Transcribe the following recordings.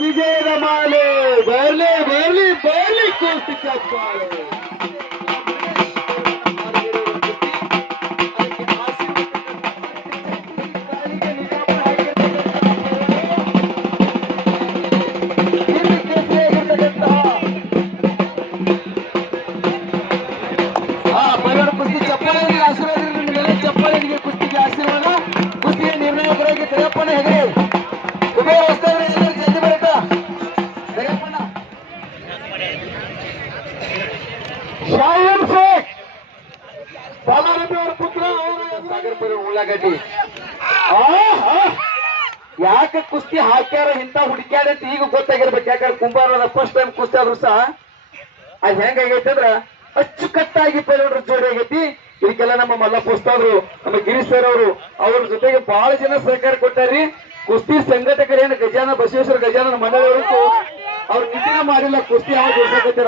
ವಿಜಯದ ಮಾಲೆ ಬರ್ಲಿ ಬರ್ಲಿ ಬರ್ಲಿ ಕುಸ್ತಿ ಚಪ್ಪಾಳೆ ಹಾ ಬರೋಣ ಕುಸ್ತಿ ಚಪ್ಪಾಳೆ ಆಶೀರ್ವಾದ ಇರಲಿ ನಿಮಗೆಲ್ಲ ಚಪ್ಪಾಳೆ ಶೇಖ್ ಪುತ್ರ ಅವರು ಉಳ್ಳಾಗಡ್ಡಿ ಆಹಾ! ಯಾಕೆ ಕುಸ್ತಿ ಹಾಕ್ಯಾರ ಇಂತ ಹುಡುಕ್ಯಾರ ಅಂತ ಈಗ ಗೊತ್ತಾಗಿರ್ಬೇಕು. ಯಾಕಂದ್ರೆ ಕುಂಬಾರ ಫಸ್ಟ್ ಟೈಮ್ ಕುಸ್ತಿ ಆದ್ರೂ ಸಹ ಅದ್ ಹೆಂಗಾಗೈತೆ ಅಂದ್ರ ಅಚ್ಚುಕಟ್ಟಾಗಿ ಪೈಲೋಡ್ರ ಜೋಡಿ ಆಗೈತಿ. ಇದಕ್ಕೆಲ್ಲ ನಮ್ಮ ಮಲ್ಲ ಪುಸ್ತಾದ್ರು ನಮ್ಮ ಗಿರೀಶ್ ಸರ್ ಅವರು ಅವ್ರ ಜೊತೆಗೆ ಬಹಳ ಜನ ಸಹಕಾರ ಕೊಟ್ಟಾರಿ. ಕುಸ್ತಿ ಸಂಘಟಕರು ಏನು ಗಜಾನ ಬಸವೇಶ್ವರ ಗಜಾನನ ಮಂಡಳಿಯವರು ಅವ್ರು ನಿಧಿನ ಮಾಡಿಲ್ಲ ಕುಸ್ತಿ ಯಾವ ಜೋಡ್ಸಕತ್ತಾರ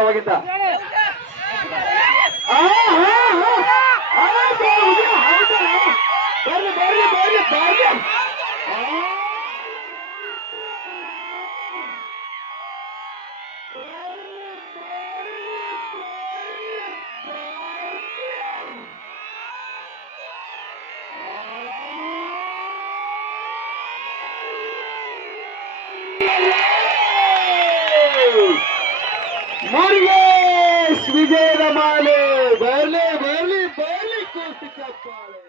మురుగేష్ విజయరమాలు బర్లీ బర్లీ బర్లీ కోసి చెప్పాలి